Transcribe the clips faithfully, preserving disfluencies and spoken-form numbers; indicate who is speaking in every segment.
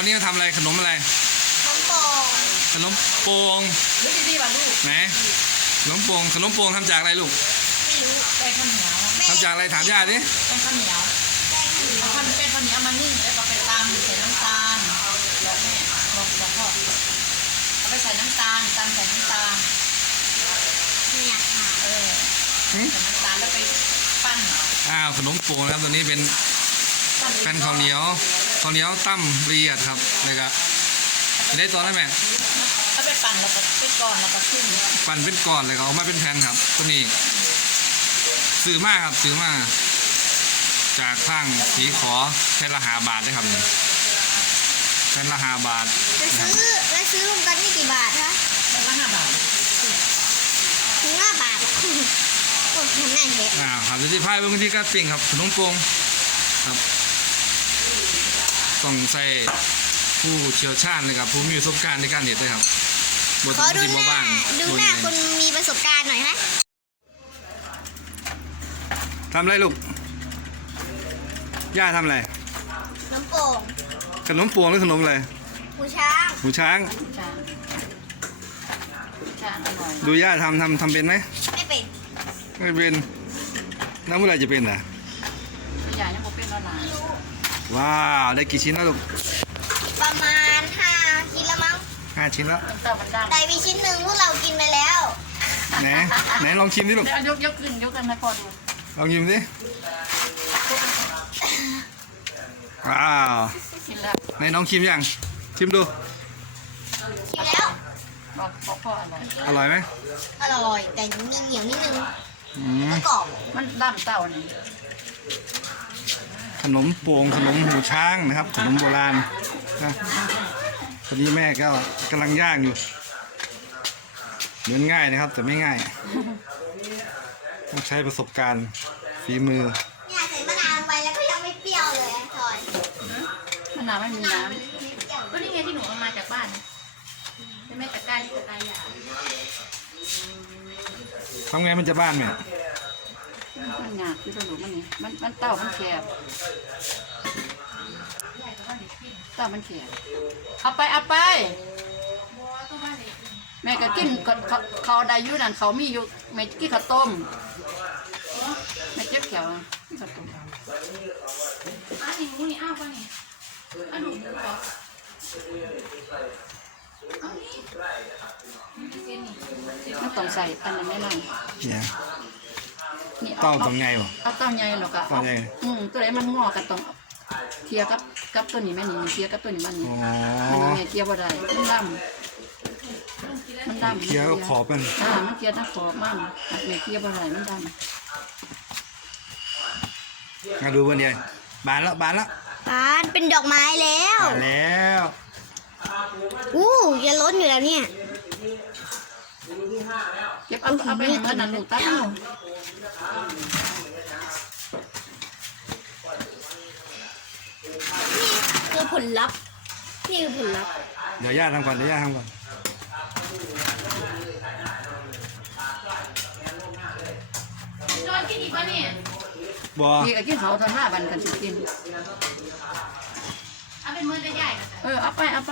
Speaker 1: วันนี้เราทำอะไรขนมอะไรขนมโป่งขนมโป่งไหนขนมโป่งขนมโป่งทำจากอะไรลูก
Speaker 2: ไม่รู้เป็นข้าวเหนียว
Speaker 1: ทำจากอะไรถามย่าดิ
Speaker 2: เป็นข้าวเหนียวเอาข้าวเป็นข้าวเหนียวมานึ่งแล้วก็ไปตำใส่น้ำตาลแล้วแม่บอกบอกพ่อเอาไปใส่น้ำตาลตำใส่น้ำตาลเนี่ยค่ะเออใส่น้ำตาลแล้วไปปั้น
Speaker 1: อ้าวขนมโป่งนะครับตัวนี้เป็นแผ่นข้าวเหนียวข้าวเหนียวตั้มเรียดครับนี่ก็ได้ตัวแล้วแม่
Speaker 2: ถ้าไปปั่นแล้วก็ไปก่อนแล้วก็ขึ้น
Speaker 1: ปั่นเป็นก้อนเลยเขาออกมาเป็นแผ่นครับตัวนี้ซื้อมากครับซื้อมาจากข้างสีขอแผ่นละห้าบาทได้ครับเนี่ยแผ่นละห้าบาท
Speaker 3: จะซื้อแล้วซื้อรวมกันนี่กี่บาทคะ
Speaker 2: แผ่นละห้าบาท
Speaker 3: ถึงห้าบาทโอ้ยน่าเห็น
Speaker 1: อ่าครับที่พายบางทีก็ปิ้งครับขนมโป่งครับต้องใส่ผู้เชี่ยวชาญเลยครับผู้มีประสบการณ์ในการเด็ดเลยครับ
Speaker 3: ขอดูหน้าดูหน้าคนมีประสบการณ์หน่อยฮะ
Speaker 1: ทำอะไรลูกย่าทำอะไร
Speaker 3: ขนมโป่ง
Speaker 1: ขนมโป่งหรือขนมอะไร
Speaker 3: หูช้าง
Speaker 1: หูช้างดูย่าทำทำทำเป็นไหม
Speaker 3: ไม่เป็น
Speaker 1: ไม่เป็นแล้วเมื่อไรจะเป็นอ่ะ
Speaker 2: ใหญ่ยังไม่เป็นแล้วนะ
Speaker 1: ว้าวได้กี่ชิ้นแล้วลูก
Speaker 3: ประมาณห้าชิ้นละมั้ง
Speaker 1: ห้าชิ้นแล้ว
Speaker 3: แต่มีชิ้นหนึ่งพวกเรากินไปแล้ว
Speaker 1: ไหนไหนลองชิมดิลูก
Speaker 2: ยกยกขึ้นยกกันให้พอดู
Speaker 1: ลองชิมดิว้าวไหนน้องชิมยังชิมดู
Speaker 3: ชิมแล้ว
Speaker 2: บอกบอกพ่ออร่อย
Speaker 1: อร่อยไหม
Speaker 3: อร่อยแต่มีเหนียวนิดนึง
Speaker 1: มัน
Speaker 3: กรอบ
Speaker 2: มันด้ามเต้านี่
Speaker 1: ขนมโป่งขนมหูช้างนะครับขนมโบราณนะตอนนี้แม่ก็กำลังย่างอยู่เหมือนง่ายนะครับแต่ไม่ง่ายต้องใช้ประสบการณ์ฝีมือ
Speaker 3: เนี่ยใส่มะนาวลงไปแล้วก็ยังไม่เปรี้ยวเลยทอย
Speaker 2: มะนาวไม่มีน้ำก็นี่ไงที่หนูเอามาจากบ้านใช่ไหมตะกร้าที่ตะกร้าหยา
Speaker 1: ทำไงมันจะบ้านไหม
Speaker 2: มันหยาบที่สรุปมันนี่มันมันเต้ามันแคบเต้ามันแคบเอาไปเอาไปแม่ก็กินเขาเขาได้ยุ่นั่นเขามีอยู่แม่กินข้าวต้มแม่เจ็บแขวกินข้าวต้มอันนี้หมูนี่อ้าวป่ะนี่อันหนูหมูเหรอมันต้องใส่อันนั้นไม่หน่อย
Speaker 1: เต้าตรงไงวะ
Speaker 2: เอาเต้าใหญ่หรอกอะอืมตัวไหนมันงอกันต้องเทียกับกับตัวนี้แม่นี่เทียกับตัวนี้มันนี่มันนี่แม่เทียบ่ได้มันดำมันดำ
Speaker 1: เทียก็ขอบเป็น
Speaker 2: อ่ามันเทียทั้งขอบมันแม่เทียบ่ได้มันดำ
Speaker 1: มาดูกันเดียวบานแล้วบานแล้ว
Speaker 3: บานเป็นดอกไม้แล้ว
Speaker 1: บานแล้ว
Speaker 3: อู้จะล้นอยู่แล้วเนี่ย
Speaker 2: เก็บเอาเอาไปให้มันนั่นลูกตั้งเอา
Speaker 3: นี่คือผลลัพธ์นี่คือผลลัพธ์
Speaker 1: เดี๋ยวย่าทำก่อนเดี๋ยวย่าทำก่อน
Speaker 2: โดนกินอีกป่ะเนี่ย
Speaker 1: บ่
Speaker 2: พี่ก็กินเขาทำห้าวันกันสิกินเอาเป็นมือใหญ่เออเอาไปเอาไป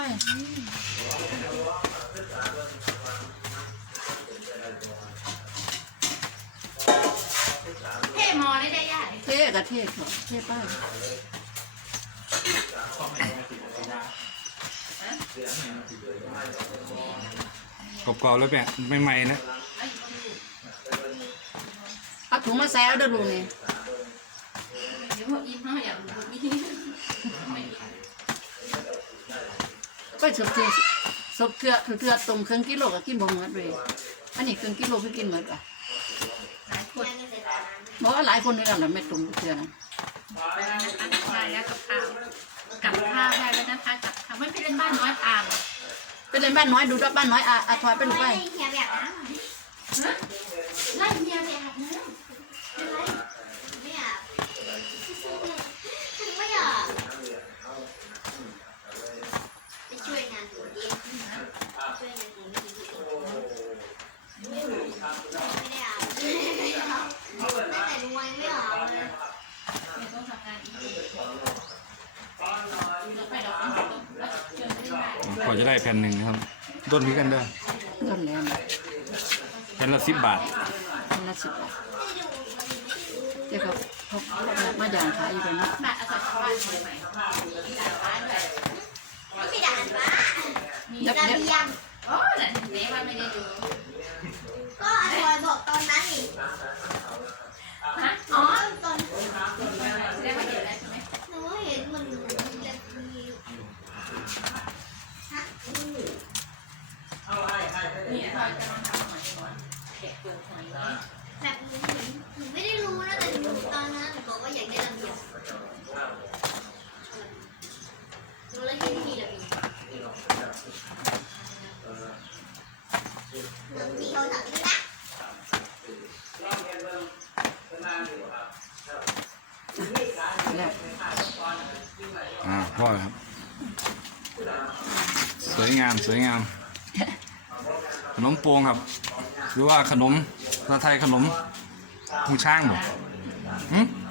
Speaker 2: เท่มอได้ได้ยากเท่กับเท่เหรอเท่ป้าก
Speaker 1: รอบๆแล้วแบบใหม่ๆนะ
Speaker 2: เอาถุงมาแซวเด้อลุงนี่ก็สุดที่สุดเกลือถือเกลือต้มครึ่งกิโลก็กินบ่หมดเลยอันนี้ครึ่งกิโลคือกินหมดป่ะบอกว่าหลายคนด้วยกันแหละไม่ต้มเกลือนะได้แล้วกับข้าวกับข้าวได้แล้วนะคะกับข้าวไม่เป็นบ้านน้อยอ่างเป็นเล่นบ้านน้อยดูด้วยบ้านน้อยอ่ะอ่ะถอยไปลูกไป
Speaker 3: เฮียแบบนั้น
Speaker 2: ไล่เฮียแบบนั้น
Speaker 3: อะไรไม่อยากไม่อยากไปช่วยงานตัวเองช่วยงานตัวเองไม่ได้อาบตั้งแต่รวยไม่อาบเลย
Speaker 2: ต้องทำงานอีกไปดอก
Speaker 1: ได้แผ่นหนึ่งนะครับต้นนี้กันได้อ
Speaker 2: ต้นแล้วนะ
Speaker 1: แผ่นละสิบบาท
Speaker 2: ต้นละสิบบาทเดี๋ยวเขาเขาเขามาอย่างขายอยู่เลยเนาะ
Speaker 3: แบบอาสาชาวบ้านใหม่มีด่านฟ้าด้วยมีด่านฟ้ามี
Speaker 2: เดี๋ยว
Speaker 3: ระ
Speaker 2: เดี๋ยว
Speaker 3: เบียงโอ้แต่เจ๊ว่าไม่ได้ดูก็อร่อยบอกตอนนั้นนี่ฮะอ๋อตอนแสดงว่าเห็นแล้วใช่ไหมหนูเห็นมันจะมีฮะ
Speaker 2: เนี่ยเราจะลองทำหอยก่อนแกะเปลือกหอย
Speaker 3: แบบหนูเห็นหนูไม่ได้รู้นะแต่หนูตอนนั้นหนูบอกว่าอยากได้ระเบียงหนูเลยคิดที่มีระเบียงหนูมีเขาถักด้วยนะ
Speaker 2: แล้ว
Speaker 1: อ่าพ่อครับ สวยงามสวยงาม ขนมโปงครับ หรือว่าขนมภาษาไทยขนมหูช้างบ่หืม